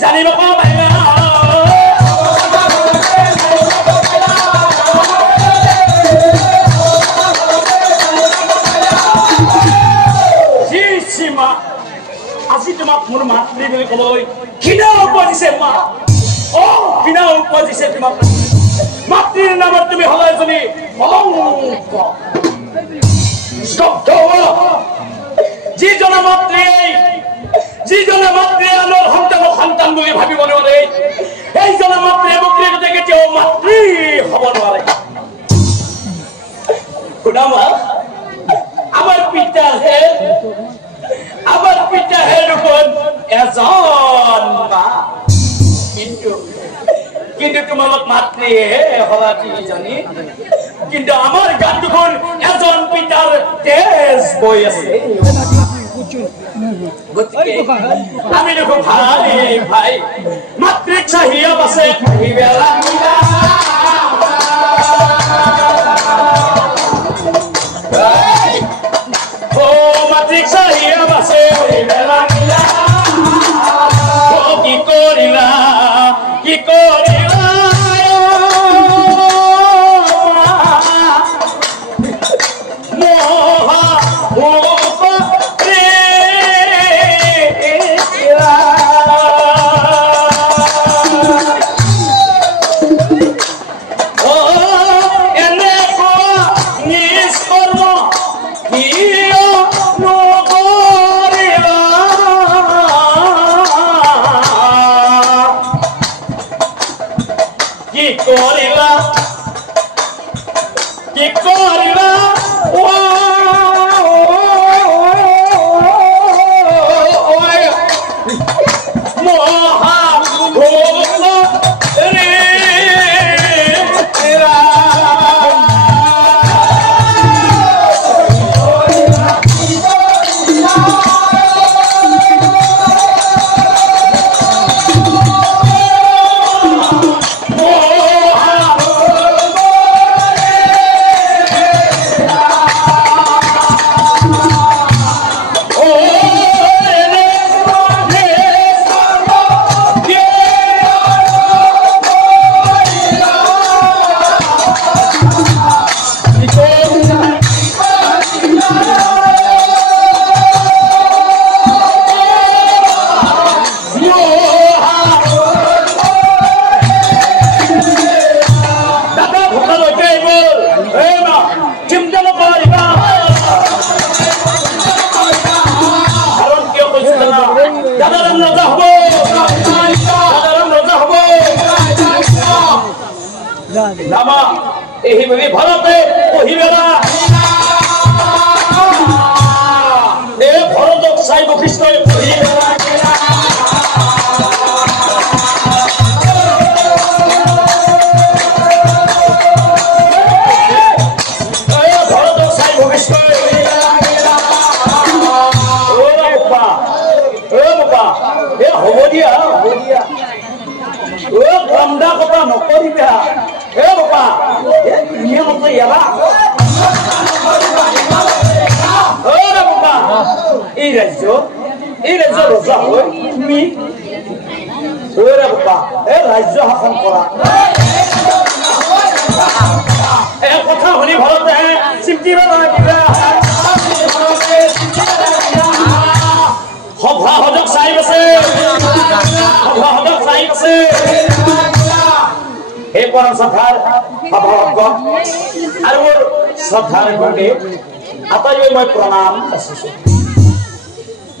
জানিব পাৰিবা আজি তোমাক মোৰ মাতৃ বুলি ক'বলৈ ঘৃণা উপজিছে মা ঘৃণা উপজিছে তোমাক মাতৃৰ নামত তুমি হ'লা এজনী কলংক স্তব্ধ যিজনে মাতৃয়ে আনৰ সন্তানক সন্তান বুলি ভাবিব নোৱাৰে সেইজনে মাতৃয়ে মুক্তিৰ গতে কেতিয়াও মাতৃ হ'ব নোৱাৰে শুনা মা আমাৰ পিতাহে দেখোন এজন মা কিন্তু তোমালোক মাতৃয়ে হলা তিনিজনী কিন্তু আমাৰ গাত দেখোন এজন পিতাৰ তেজ বৈ আছে আমি দেখো ভাই মাতৃক চাহিয়া আছে মাতৃক চাহিয়া আছে কি কৰিলা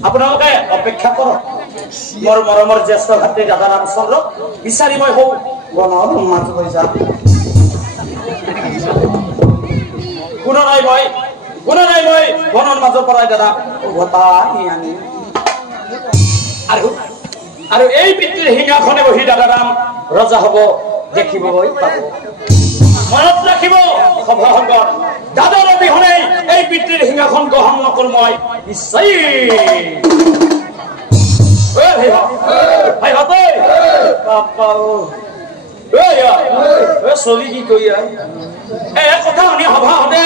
আপোনালোকে অপেক্ষা কৰক মোৰ মৰমৰ জ্যেষ্ঠ ভাতৃ দাদা ৰামচন্দ্ৰক বিচাৰি মই হওঁ বনৰ মাঝে হৈ যাম কোনো নাই মই বনৰ মাজৰ পৰাই দাদা উভতা আনি আৰু এই পিতৃৰ সিংহাসনে বহি দাদা ৰাম ৰজা হ'ব দেখিবলৈ পাব মনত ৰাখিব সভাসংগত দাদাৰ অবিহনে এই পিতৃৰ সিংহাসন গ্ৰহণ নকৰো মই নিশ্চয় চলি কি কৰি কথা শুনি সভাসদে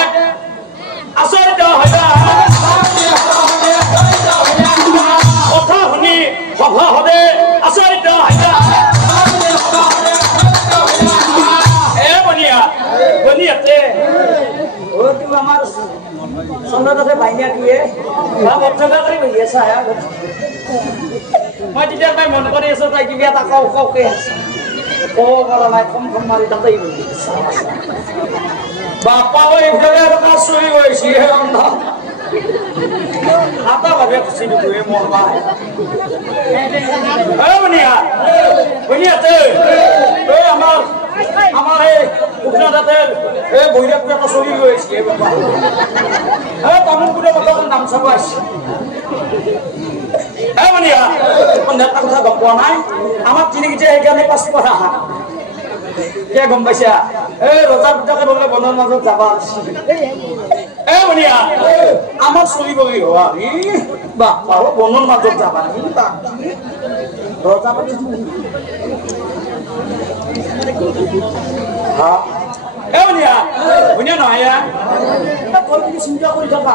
আচৰিত কথা শুনি সভাসদে আচৰিত আমাৰ সন্ধ্যাতে বাইনা দিয়ে বৰ্তমান কৰে বহি আছে মই তেতিয়া তাই মন কৰি আছো তাই কিবা এটা কওঁ কওঁকে আছে কৰা নাই কম কম মাৰি তাতেই বহি বাপা এইফালে চুৰি গৈছে आता भावे खुशी में हुए मोरवा है बनिया बनिया ते ए हमारे उपना दाते ए भैरव पे तो सोली गई है बाबा ए तमन पुरे मतलब नाम सब है ए बनिया पंडित का कथा गम कोना आमाक चिनि जे एखाने पास पढ़ा के गम पाइसा ए रोजा बिटाके बोले बनर মাজত যাবা ए बनिया আমার চলিব কি হওয়া বা পারো বনন মাজত যাবা নি তা রোজা পাতি হ্যাঁ এ বনিয়া বনিয়া না আয়া তা কোন কি চিন্তা করি থাকা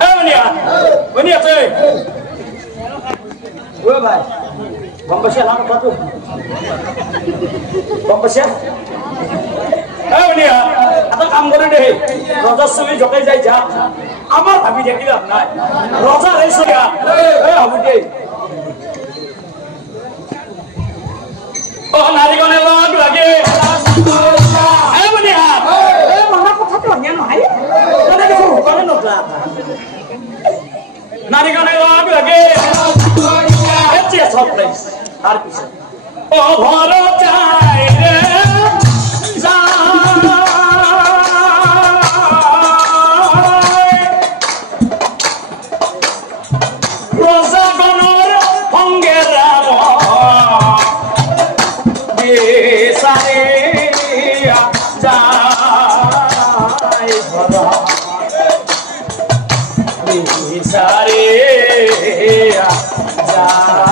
এ বনিয়া তুই ও ভাই বম্বশে হাম কত বম্বশে এ বনিয়া এটা কাম করে দে রোজা চলি জকে যাই যা আমার ভাবি দেখি লাভ নাই রোজা রে সয়া এ হবু দে ও নারীগণে লগ লাগে এ বনিয়া এ মনা কথা তো অন্য নহয় কোনে দেখো কোনে নকলা নারীগণে লগ লাগে এতে সারপ্রাইজ আর কিছু ও ভালো চাই রে যা सारे जा